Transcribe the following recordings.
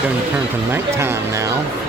Going to turn to nighttime now.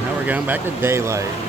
Now we're going back to daylight.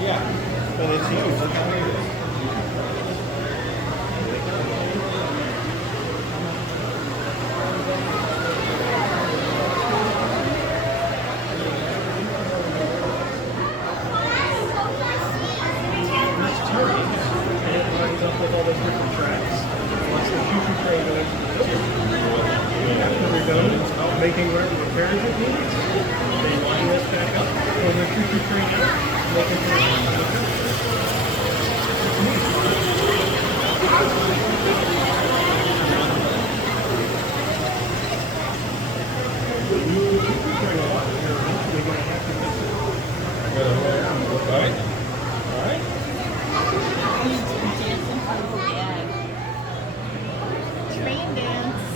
Yeah, but it's huge. Look how big it is. That's Terry. And it lines up with all those different tracks. Once the future train goes to the after they're done making whatever repairs it needs, they line this back up, pull the future train out, make it Train dance.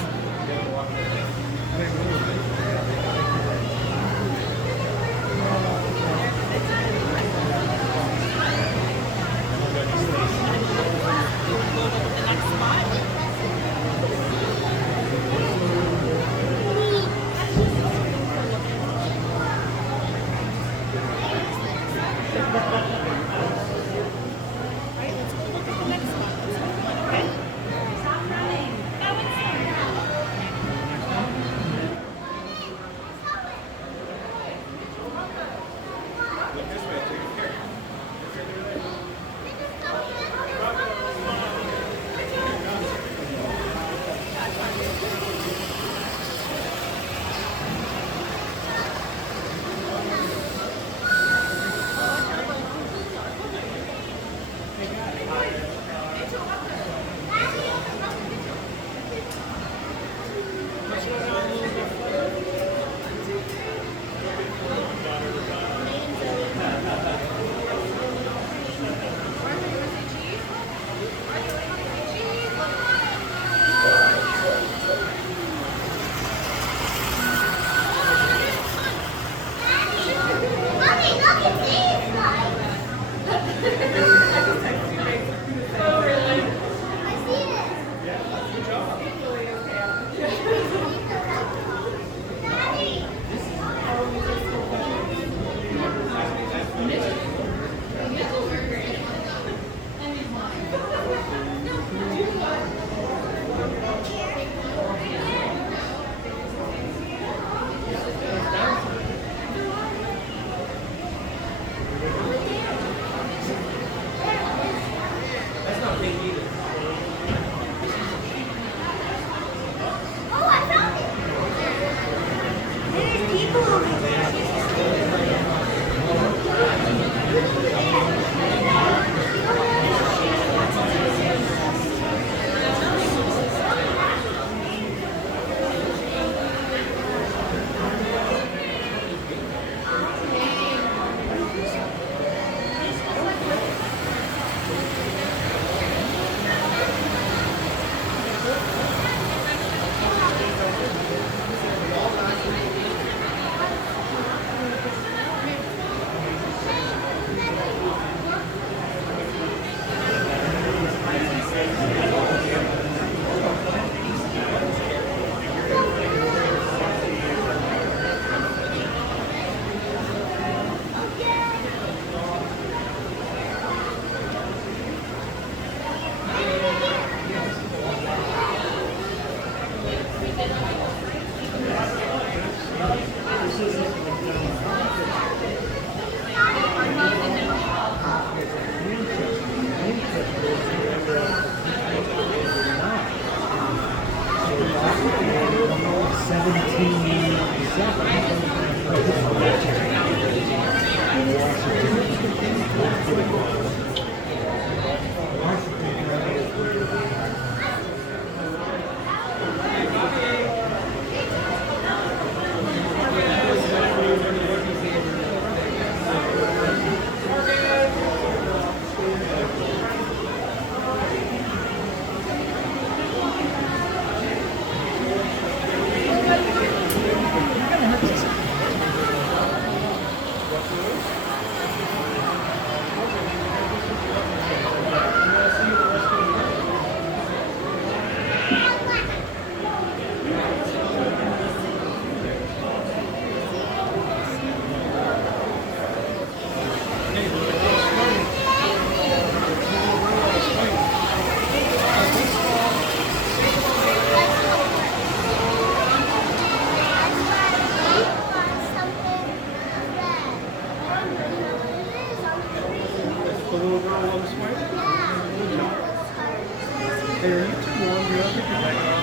Thank you. The little girl loves Spike? Hey, are you too warm? Do you have to take your jacket off?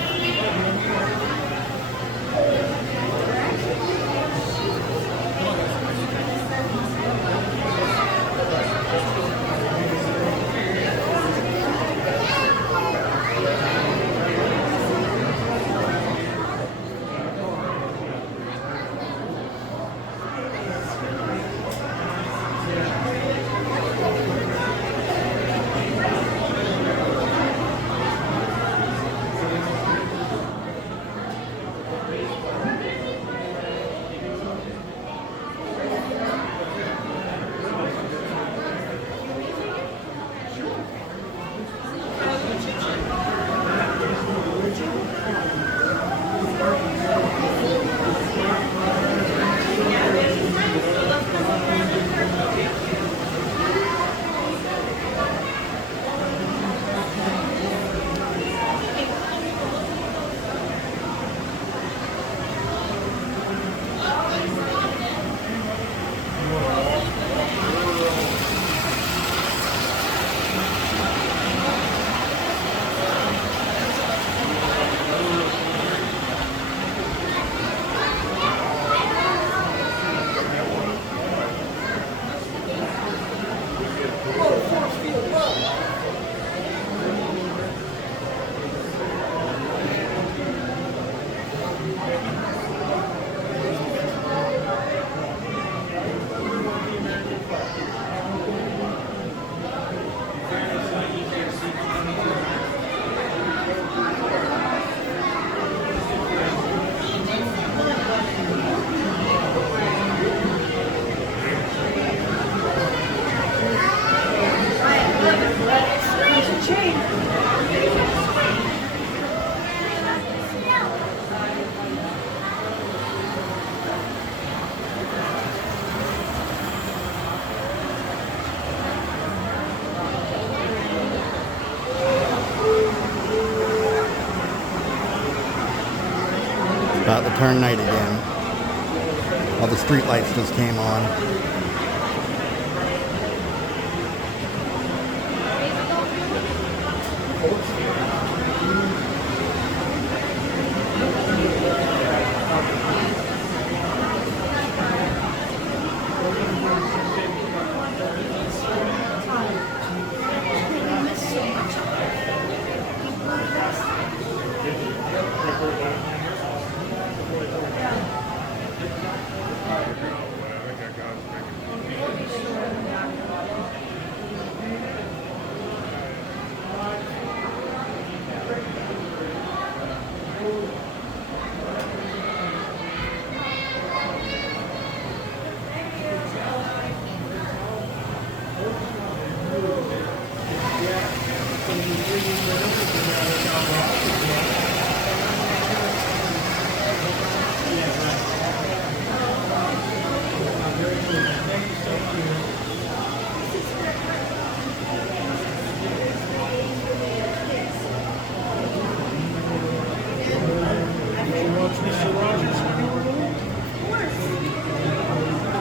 About to turn night again. All the street lights just came on.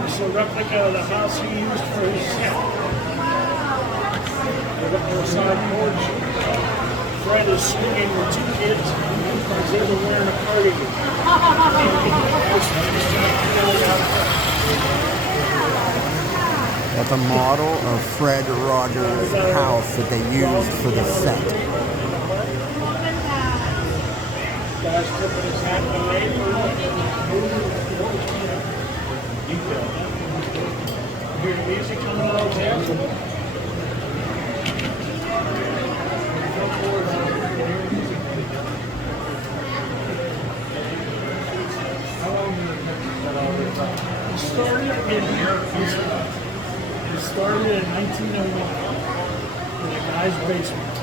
It's a replica of the house he used for his set. They got their side porch. Fred is swinging with two kids. He's even wearing a cardigan. That's a model of Fred Rogers' house that they used for the set. Guy's tipping his hat to labor. Hear the music coming out of there? It started in 1901 in a guy's basement.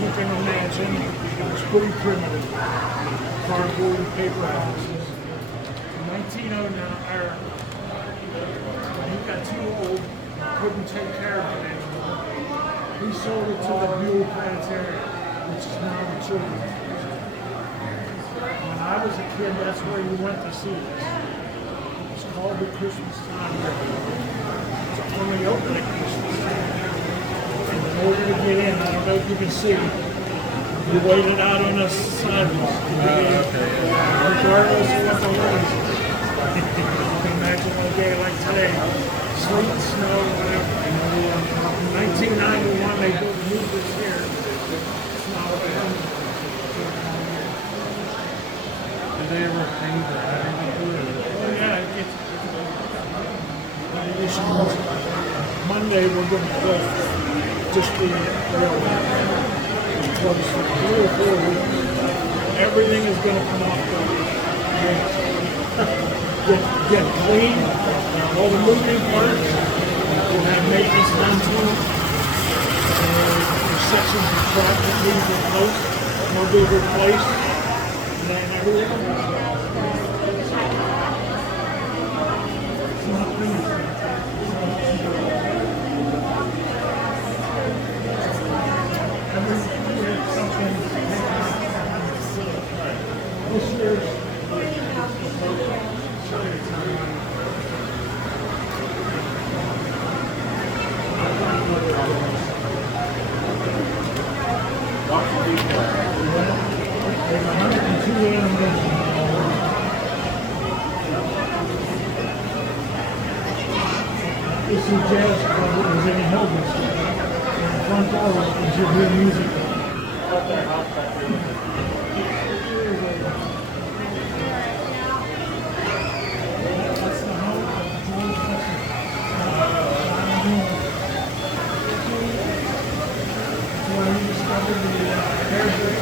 Looking a mansion, it was pretty primitive. Cardboard and paper houses. In 1909, when he got too old, couldn't take care of it anymore. He sold it to the Buell Planetarium, which is now the children's museum. When I was a kid, that's where you went to see this. It's called the Christmas Time River. It's only open at Christmas time. And in order to get in, I don't know if you can see, you waited out on the sidewalk. Regardless of what the weather is. You can imagine a day like today, sleet, snow, whatever. In 1991, they moved this here. It's not a bad. Did they ever hang the hat? Oh yeah, it's Monday we're going to close just the railway. It's closed for 3 or 4 weeks. Everything is going to come off the get clean. All the moving parts will have maintenance done to them. There's sections of track that need to be replaced, will be replaced, and then everything else. This year's there's 102 animals. This is jazz club. It was in Helgans. In the front door, you should hear music. Out there, out back there. That's the home of George Hudson. That's where he discovered the hairdress.